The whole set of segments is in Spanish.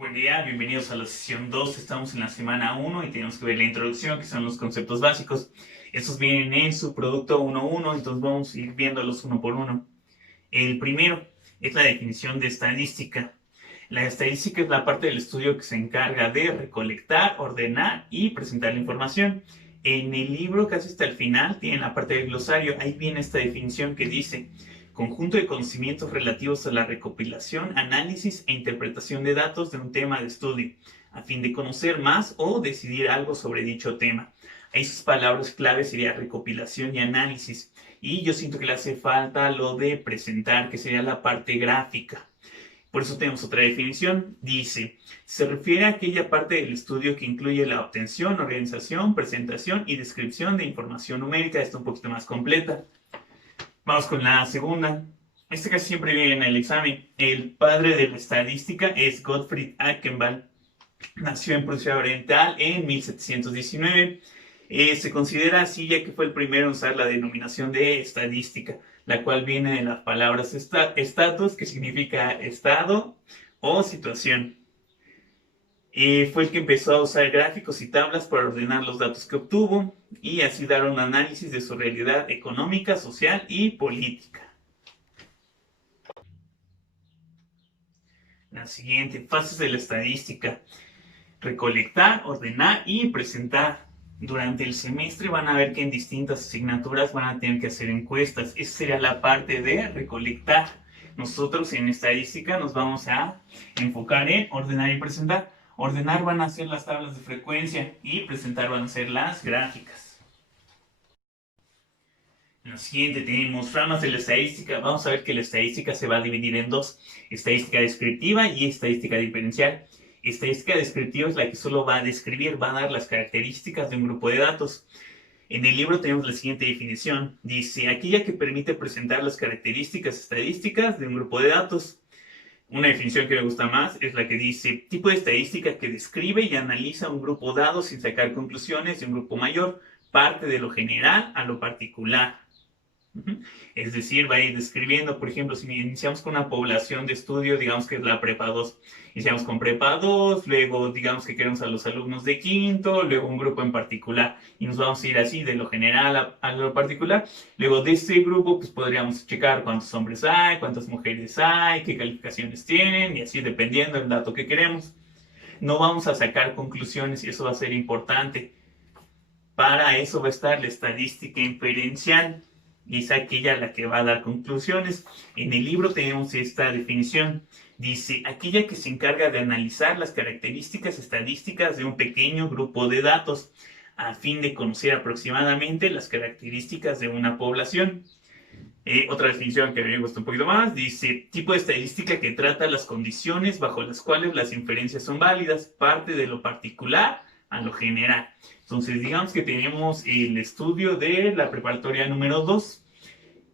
Buen día, bienvenidos a la sesión 2. Estamos en la semana 1 y tenemos que ver la introducción, que son los conceptos básicos. Estos vienen en su producto 1.1, entonces vamos a ir viéndolos uno por uno. El primero es la definición de estadística. La estadística es la parte del estudio que se encarga de recolectar, ordenar y presentar la información. En el libro, casi hasta el final, tienen la parte del glosario. Ahí viene esta definición que dice: conjunto de conocimientos relativos a la recopilación, análisis e interpretación de datos de un tema de estudio, a fin de conocer más o decidir algo sobre dicho tema. Ahí sus palabras clave serían recopilación y análisis. Y yo siento que le hace falta lo de presentar, que sería la parte gráfica. Por eso tenemos otra definición. Dice: se refiere a aquella parte del estudio que incluye la obtención, organización, presentación y descripción de información numérica. Esta un poquito más completa. Vamos con la segunda. Este casi siempre viene en el examen. El padre de la estadística es Gottfried Achenbach. Nació en Prusia Oriental en 1719. Se considera así ya que fue el primero en usar la denominación de estadística, la cual viene de las palabras status, que significa estado o situación. Fue el que empezó a usar gráficos y tablas para ordenar los datos que obtuvo y así dar un análisis de su realidad económica, social y política. La siguiente, fases de la estadística: recolectar, ordenar y presentar. Durante el semestre van a ver que en distintas asignaturas van a tener que hacer encuestas. Esa sería la parte de recolectar. Nosotros en estadística nos vamos a enfocar en ordenar y presentar. Ordenar van a ser las tablas de frecuencia y presentar van a ser las gráficas. En lo siguiente tenemos ramas de la estadística. Vamos a ver que la estadística se va a dividir en dos: estadística descriptiva y estadística diferencial. Estadística descriptiva es la que solo va a describir, va a dar las características de un grupo de datos. En el libro tenemos la siguiente definición. Dice: aquella que permite presentar las características estadísticas de un grupo de datos. Una definición que me gusta más es la que dice: tipo de estadística que describe y analiza un grupo dado sin sacar conclusiones de un grupo mayor, parte de lo general a lo particular. Es decir, va a ir describiendo, por ejemplo, si iniciamos con una población de estudio, digamos que es la prepa 2, iniciamos con prepa 2, luego digamos que queremos a los alumnos de quinto, luego un grupo en particular, y nos vamos a ir así de lo general a lo particular. Luego de este grupo, pues podríamos checar cuántos hombres hay, cuántas mujeres hay, qué calificaciones tienen, y así dependiendo del dato que queremos. No vamos a sacar conclusiones y eso va a ser importante. Para eso va a estar la estadística inferencial, y es aquella la que va a dar conclusiones. En el libro tenemos esta definición. Dice: aquella que se encarga de analizar las características estadísticas de un pequeño grupo de datos a fin de conocer aproximadamente las características de una población. Otra definición que a mí me gusta un poquito más, dice: tipo de estadística que trata las condiciones bajo las cuales las inferencias son válidas, parte de lo particular a lo general. Entonces, digamos que tenemos el estudio de la preparatoria número 2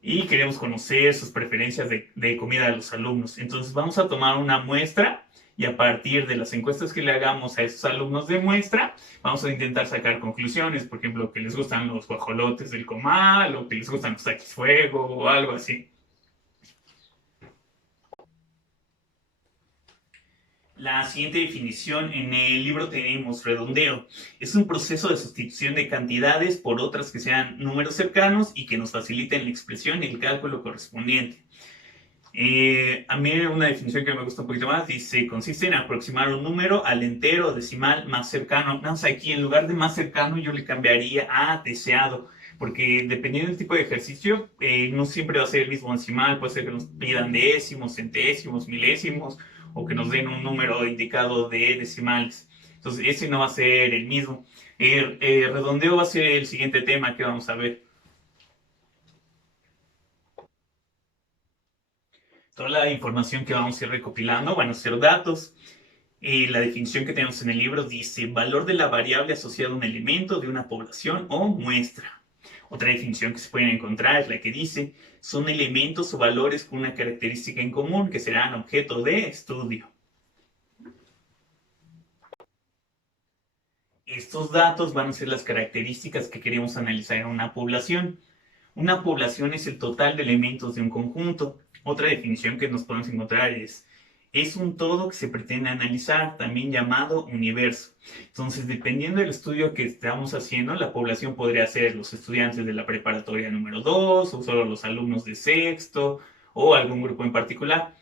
y queremos conocer sus preferencias de comida de los alumnos. Entonces, vamos a tomar una muestra y a partir de las encuestas que le hagamos a esos alumnos de muestra, vamos a intentar sacar conclusiones. Por ejemplo, que les gustan los guajolotes del comal o que les gustan los taquis fuego o algo así. La siguiente definición en el libro tenemos redondeo. Es un proceso de sustitución de cantidades por otras que sean números cercanos y que nos faciliten la expresión y el cálculo correspondiente. A mí una definición que me gusta un poquito más dice: consiste en aproximar un número al entero decimal más cercano. Nada más aquí en lugar de más cercano yo le cambiaría a deseado, porque dependiendo del tipo de ejercicio no siempre va a ser el mismo decimal. Puede ser que nos pidan décimos, centésimos, milésimos, o que nos den un número indicado de decimales. Entonces ese no va a ser el mismo. Redondeo va a ser el siguiente tema que vamos a ver. Toda la información que vamos a ir recopilando van a ser datos. La definición que tenemos en el libro dice: valor de la variable asociada a un elemento de una población o muestra. Otra definición que se puede encontrar es la que dice: son elementos o valores con una característica en común que serán objeto de estudio. Estos datos van a ser las características que queremos analizar en una población. Una población es el total de elementos de un conjunto. Otra definición que nos podemos encontrar es: es un todo que se pretende analizar, también llamado universo. Entonces, dependiendo del estudio que estamos haciendo, la población podría ser los estudiantes de la preparatoria número 2 o solo los alumnos de sexto, o algún grupo en particular.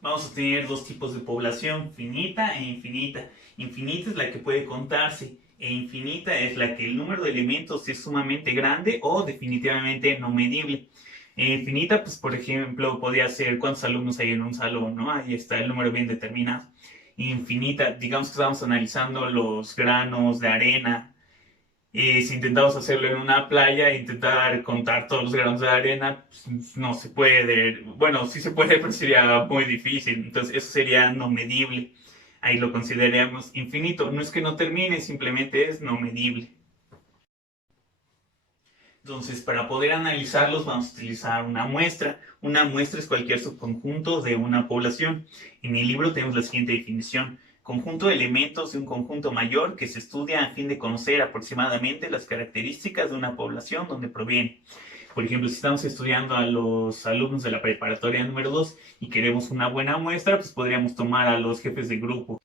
Vamos a tener dos tipos de población, finita e infinita. Infinita es la que puede contarse, e infinita es la que el número de elementos es sumamente grande o definitivamente no medible. Infinita, pues por ejemplo, podría ser cuántos alumnos hay en un salón, ¿no? Ahí está el número bien determinado. Infinita, digamos que estamos analizando los granos de arena. Y si intentamos hacerlo en una playa, intentar contar todos los granos de arena, pues, no se puede. Bueno, sí se puede, pero sería muy difícil. Entonces, eso sería no medible. Ahí lo consideramos infinito. No es que no termine, simplemente es no medible. Entonces, para poder analizarlos, vamos a utilizar una muestra. Una muestra es cualquier subconjunto de una población. En el libro tenemos la siguiente definición. Conjunto de elementos de un conjunto mayor que se estudia a fin de conocer aproximadamente las características de una población donde proviene. Por ejemplo, si estamos estudiando a los alumnos de la preparatoria número 2 y queremos una buena muestra, pues podríamos tomar a los jefes de grupo.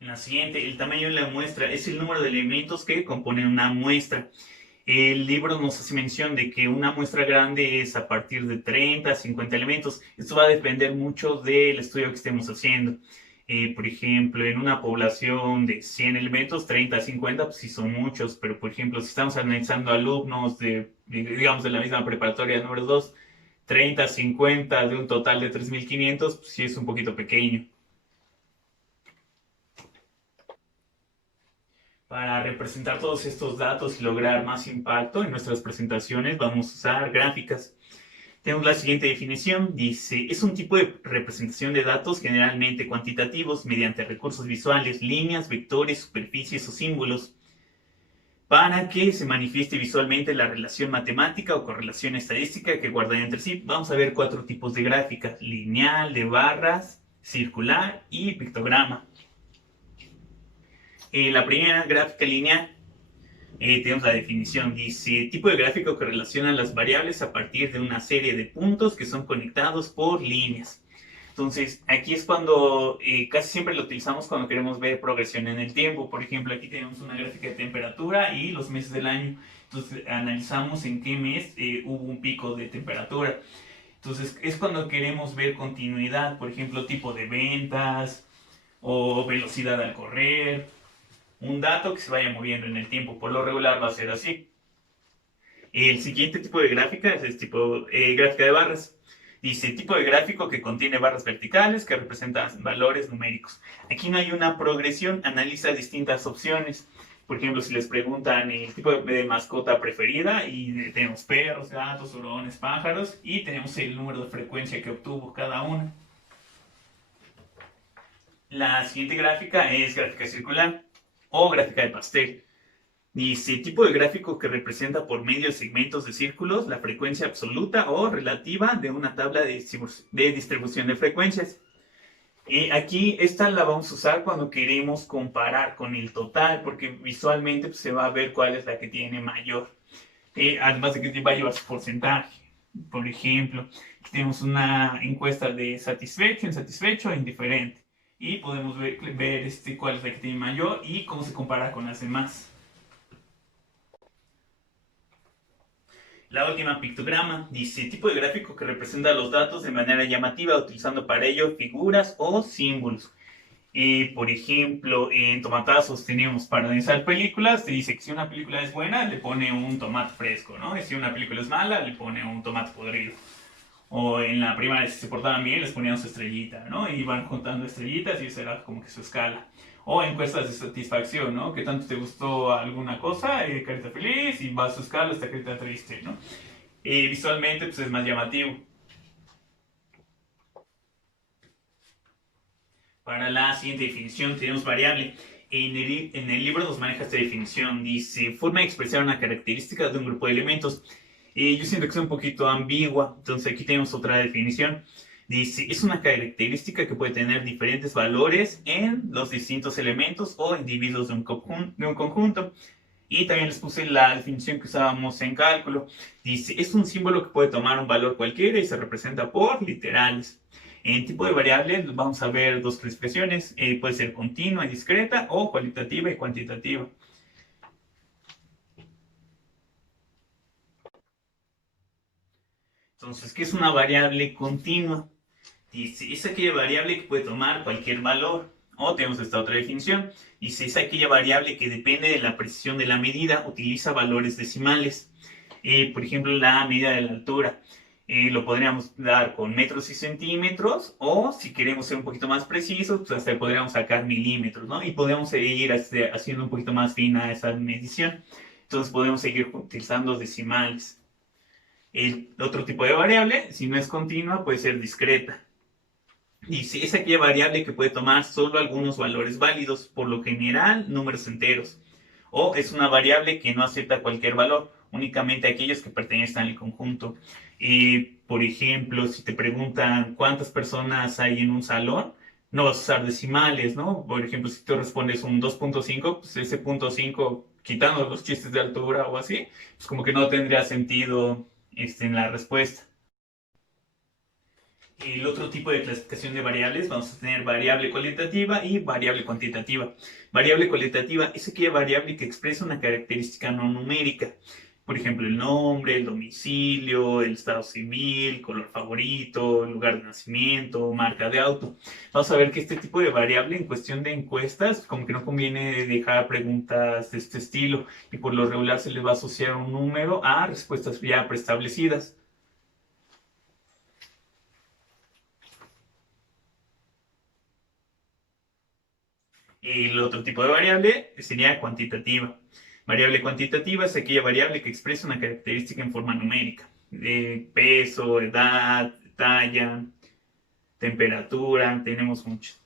En la siguiente, el tamaño de la muestra es el número de elementos que componen una muestra. El libro nos hace mención de que una muestra grande es a partir de 30 a 50 elementos. Esto va a depender mucho del estudio que estemos haciendo. Por ejemplo, en una población de 100 elementos, 30 a 50, pues sí son muchos, pero por ejemplo, si estamos analizando alumnos digamos, de la misma preparatoria número 2, 30 a 50 de un total de 3.500, pues sí es un poquito pequeño. Para representar todos estos datos y lograr más impacto en nuestras presentaciones, vamos a usar gráficas. Tenemos la siguiente definición, dice, es un tipo de representación de datos generalmente cuantitativos mediante recursos visuales, líneas, vectores, superficies o símbolos, para que se manifieste visualmente la relación matemática o correlación estadística que guardan entre sí. Vamos a ver 4 tipos de gráficas, lineal, de barras, circular y pictograma. La primera gráfica lineal, tenemos la definición, dice, tipo de gráfico que relaciona las variables a partir de una serie de puntos que son conectados por líneas. Entonces, aquí es cuando casi siempre lo utilizamos cuando queremos ver progresión en el tiempo. Por ejemplo, aquí tenemos una gráfica de temperatura y los meses del año. Entonces, analizamos en qué mes hubo un pico de temperatura. Entonces, es cuando queremos ver continuidad, por ejemplo, tipo de ventas o velocidad al correr, un dato que se vaya moviendo en el tiempo. Por lo regular va a ser así. El siguiente tipo de gráfica es el tipo gráfica de barras. Dice tipo de gráfico que contiene barras verticales que representan valores numéricos. Aquí no hay una progresión, analiza distintas opciones. Por ejemplo, si les preguntan el tipo de mascota preferida, y tenemos perros, gatos, hurones, pájaros, y tenemos el número de frecuencia que obtuvo cada uno. La siguiente gráfica es gráfica circular o gráfica de pastel. Dice tipo de gráfico que representa por medio de segmentos de círculos la frecuencia absoluta o relativa de una tabla de distribución de frecuencias. Aquí esta la vamos a usar cuando queremos comparar con el total, porque visualmente pues, se va a ver cuál es la que tiene mayor. Además de que va a llevar su porcentaje. Por ejemplo, aquí tenemos una encuesta de satisfecho, insatisfecho e indiferente. Y podemos ver cuál es la que tiene mayor y cómo se compara con las demás. La última, pictograma, dice tipo de gráfico que representa los datos de manera llamativa utilizando para ello figuras o símbolos. Por ejemplo, en Tomatazos tenemos para analizar películas, te dice que si una película es buena, le pone un tomate fresco, ¿no? Y si una película es mala, le pone un tomate podrido. O en la primaria, si se portaban bien, les ponían su estrellita, ¿no? Y iban contando estrellitas y esa era como que su escala. O encuestas de satisfacción, ¿no? ¿Qué tanto te gustó alguna cosa? Carita feliz, y va a su escala hasta carita triste, ¿no? Visualmente, pues es más llamativo. Para la siguiente definición tenemos variable. En el libro nos maneja esta definición. Dice, forma de expresar una característica de un grupo de elementos. Yo siento que es un poquito ambigua, entonces aquí tenemos otra definición. Dice, es una característica que puede tener diferentes valores en los distintos elementos o individuos de un conjunto. Y también les puse la definición que usábamos en cálculo. Dice, es un símbolo que puede tomar un valor cualquiera y se representa por literales. En tipo de variable vamos a ver dos clasificaciones, puede ser continua y discreta o cualitativa y cuantitativa. Entonces, ¿qué es una variable continua? Dice, es aquella variable que puede tomar cualquier valor. O tenemos esta otra definición. Dice, es aquella variable que depende de la precisión de la medida, utiliza valores decimales. Por ejemplo, la medida de la altura. Lo podríamos dar con metros y centímetros, o si queremos ser un poquito más precisos, pues hasta podríamos sacar milímetros, ¿no? Y podemos seguir haciendo un poquito más fina esa medición. Entonces podemos seguir utilizando decimales. El otro tipo de variable, si no es continua, puede ser discreta. Y si es aquella variable que puede tomar solo algunos valores válidos, por lo general números enteros. O es una variable que no acepta cualquier valor, únicamente aquellos que pertenecen al conjunto. Por ejemplo, si te preguntan cuántas personas hay en un salón, no vas a usar decimales, ¿no? Por ejemplo, si tú respondes un 2.5, pues ese punto 5, quitando los chistes de altura o así, pues como que no tendría sentido en la respuesta. El otro tipo de clasificación de variables, vamos a tener variable cualitativa y variable cuantitativa. Variable cualitativa es aquella variable que expresa una característica no numérica. Por ejemplo, el nombre, el domicilio, el estado civil, color favorito, lugar de nacimiento, marca de auto. Vamos a ver que este tipo de variable en cuestión de encuestas, como que no conviene dejar preguntas de este estilo y por lo regular se le va a asociar un número a respuestas ya preestablecidas. El otro tipo de variable sería cuantitativa. Variable cuantitativa es aquella variable que expresa una característica en forma numérica. Peso, edad, talla, temperatura, tenemos muchas.